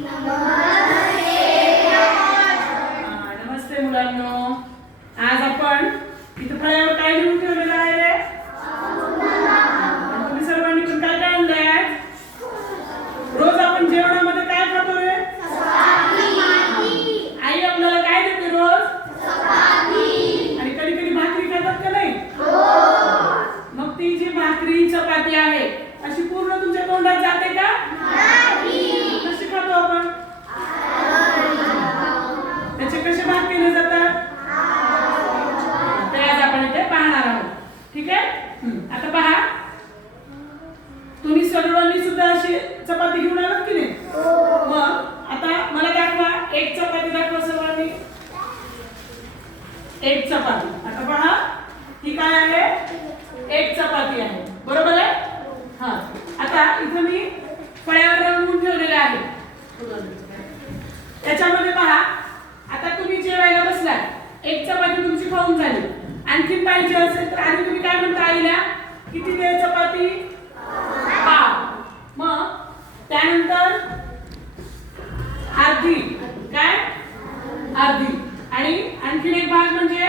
नमस्ते मुलांनो, आज आपण इथं फळ्यावर काय लिहून ठेवलेलं आहे रे? तुम्ही सर्वांनी पण काय काय आणलंय? रोज आपण जेवणामध्ये काय खातो रे? आई आपल्याला काय देते रोज? आणि कधी कधी भाकरी खातात का नाही? मग ती जी भाकरी चपाती आहे अशी पूर्ण तुमच्या तोंडात जाते का? कशी खातो आपण? त्याचे कसे भाग केले जातात ते आज आपण इथे पाहणार आहोत. ठीक आहे? आता पहा, तुम्ही सर्वांनी सुद्धा अशी चपाती घेऊन आलात की नाही? मग आता मला दाखवा, एक चपाती दाखवा सर्वांनी. एक चपाती. आता पहा, ही काय आहे? एक चपाती आहे, बरोबर आहे? हा. आता इथे मी फळ्यावर रंगवून ठेवलेले आहे. त्याच्यामध्ये पहा, आता तुम्ही जेवायला बसलाय, एक चपाती तुमची खाऊन झाली, आणखीन पाहिजे असेल तर आधी तुम्ही काय म्हणता आईला? किती दे चपाती? पाव. मग त्यानंतर अर्धी. काय? अर्धी. आणि आणखीन एक भाग म्हणजे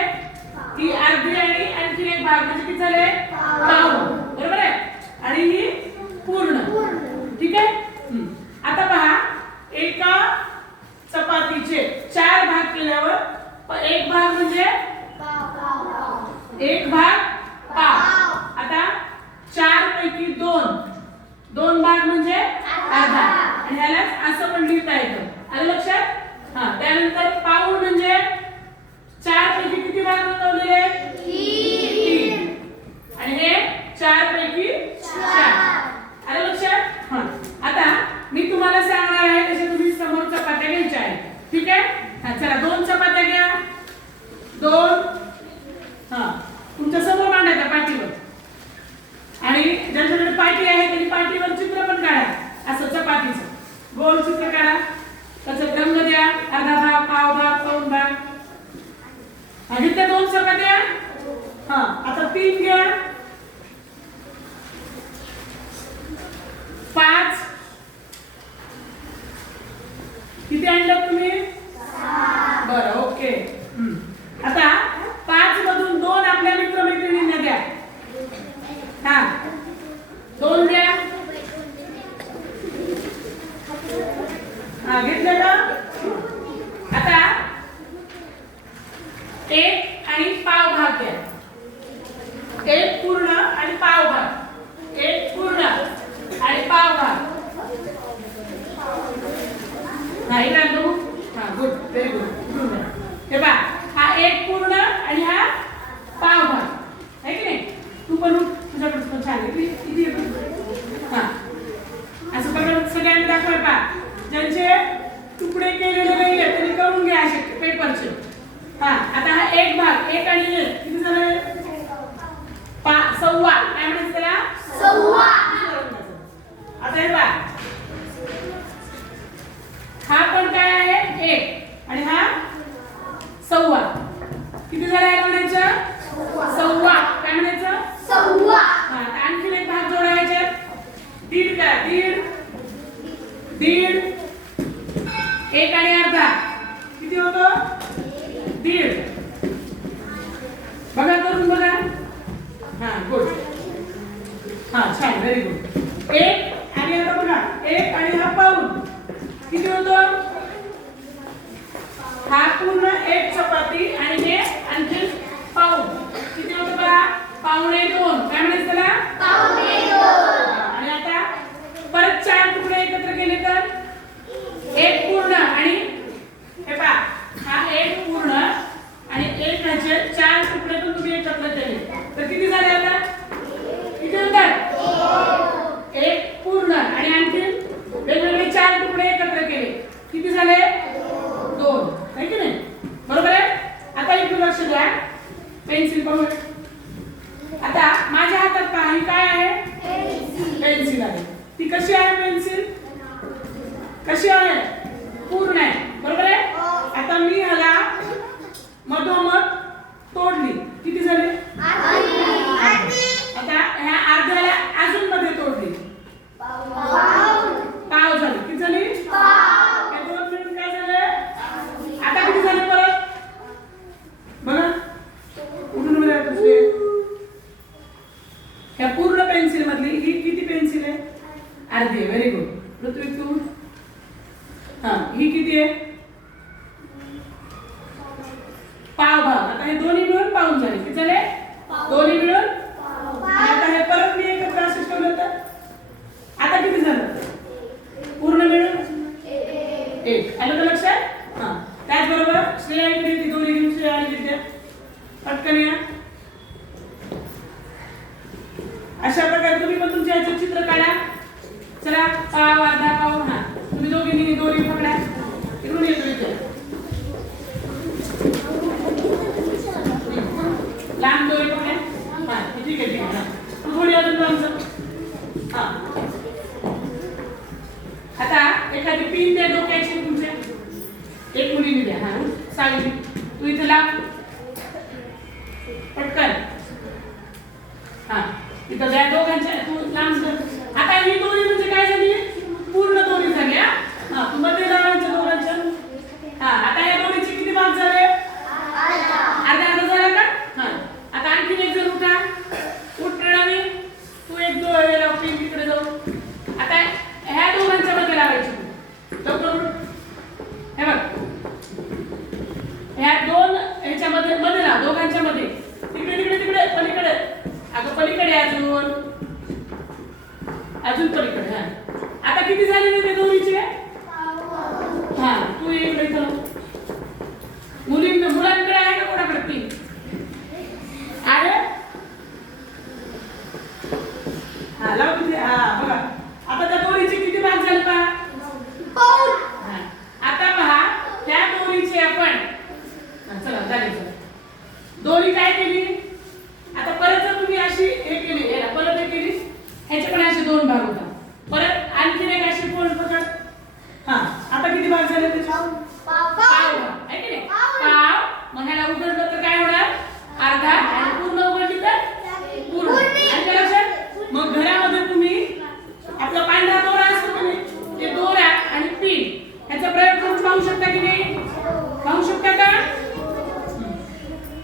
ही अर्धी आणि आणखीन एक भाग म्हणजे किती झाले? पाव. बरोबर आहे? आणि ही पूर्ण. ठीक आहे? आता पहा, एका चपातीचे 4 भाग केल्यावर एक भाग म्हणजे एक भाग पाव. आता 4 पैकी 2 भाग म्हणजे अर्धा. आणि ह्याला असं पण लिहिता येतं. आलं लक्षात? हा. त्यानंतर पाऊण म्हणजे 4 पैकी किती भाग बनवलेले? 3. आणि हे 4 पैकी 4. आलं लक्षात? हा. आता मी तुम्हाला सांगणार आहे तसे तुम्ही समोर चपात्या घ्यायच्या आहेत. ठीक आहे? हा. चला 2 चपात्या घ्या. 2. हा. तुमच्या समोर मांडायच्या पाटीवर. आणि ज्यांच्याकडे पाटी आहे त्यांनी पाटीवर चित्र पण काढा. असं चपातीचं गोल चित्र काढा. त्याचा रंग द्या. अर्धा भाग, पाव भाग, पाऊण भाग. घेतल्या 2 चपात्या. हा. आता 3 घ्या. 5. किती आणलं तुम्ही? 6. बरं, ओके. आता 5 मधून 2 आपल्या मित्रमैत्रिणींना द्या. हा. 2 द्या. हा. घेतलं का? आता 1 आणि पाव भाग द्या. 1 पूर्ण आणि पाव भाग. 1 पूर्ण आणि पाव भाग. नाही ना तू? हा. Good, very good. हे बघ, हा 1 पूर्ण आणि हा पाव भाग आहे की नाही? तू पण तुझ्याकडे पण छान आहे. किती हा. असं प्रकारे सगळ्यांनी दाखवा. पा ज्यांचे तुकडे केलेले नाहीये त्यांनी करून घ्या असे पेपरचे. हा. आता हा 1 भाग, 1 आणि 1 किती झाले? 6.25. काय म्हणायचं त्याला? 6.25. आता हे बघ, हा पण काय आहे? 1 आणि हा 6.25. किती झाले आहे म्हणायचं? 6.25. काय म्हणायचं? 6.25. हा. आणखीन एक भाग जोडायचे. 1.5 करा. 1.5. 1 आणि अर्धा किती होतो? 1.5. बघा करून बघा. हा. गुड. हा. छान, व्हेरी गुड. 1 आणि आता बघा, 1 आणि हा पाऊण किती होतो? हा पूर्ण 1 चपाती आणि हे आणखी पाऊण किती होतं बघा? 1.25. काय म्हणायचं त्याला? 1.25. आणि आता परत 4 तुकडे एकत्र केले तर 1 पूर्ण आणि हे पहा, हा 1 पूर्ण आणि 1 ह्याचे 4 तुकडे पण तुम्ही एकत्र केले तर किती झाले? आता किती होतात? 1 पूर्ण आणि आणखी वेगवेगळे 4 तुकडे एकत्र केले किती झाले? 2. आहे की नाही? बरोबर आहे? आता इकडे लक्ष द्या. पेन्सिल पाहू. आता माझ्या हातात पहा, ही काय आहे? पेन्सिल आहे. ती कशी आहे पेन्सिल? कशी आहे? पूर्ण आहे. बरोबर आहे? आता मी ह्याला मधोमध तोडली. किती झाले? आता ह्या अर्ध्याला अजून मध्ये तोडली. पाव झाली. किती झाली? आहे व्हेरी गुड. पृथ्वी तू हा ही किती आहे पाव भाग. आता हे दोन्ही मिळून पाऊण झाले. किती झाले दोन्ही मिळून. आणि आता हे परत मी एकत्र असं ठेवलं तर आता किती झालं पूर्ण मिळून 1. आलं का लक्षात. हा त्याचबरोबर श्रेया इकडे ती दोन्ही घेऊन श्रेया आणि विद्या पटकन या. अशा प्रकारे तुम्ही पण तुमच्या याचं चित्र काढा. चला पाव अर्धा पाव. हा तुम्ही दोघींनी दोरी पकडा. इकडून येतो इथे लांब दोरी पकडा. हा ठीक आहे ठीक आहे. थोडी अजून लांब. हा आता एखादी पिन द्या डोक्याची तुमच्या. एक मुलीने द्या. हा सावली तू इथे लांब पटकन. हा इथं द्या दोघांच्या. तू लांब कर. आता ही दोरी म्हणजे काय झाली पूर्ण दोरी झाली. हा तू मध्ये लावायच्या दोघांच्या. हा आता या दोरीचे किती भाग झाले अर्धा अर्धा झाला का. हा आता आणखीन एक जण उठा. उठणार मी तू एक पिन तिकडे जाऊ. आता ह्या दोघांच्या मध्ये लावायची लवकर उठ. हे बघ ह्या दोन ह्याच्यामध्ये मध्ये लाव दोघांच्या मध्ये. तिकडे तिकडे तिकडे पलीकडे. अगं पलीकडे अजून अजून पलीकडे. हा आता किती झाले ते दोरीचे. हा तू इकडे चल. मुलांकडे आहे का कोणाकडे पिन आहे. हा लाव किती. हा बघा आता त्या दोरीचे किती भाग झाले पहा. आता पहा त्या दोरीचे आपण चला झाले. चला दोरी काय केली. आता परत जर तुम्ही अशी हे केली याला परत हे केली ह्याचे पण असे दोन भाग होतात. परत आणखीन एक अशी कोण पकड. हा आता किती भाग झाले त्याचे पाव आहे की नाही पाव. मग ह्याला उघड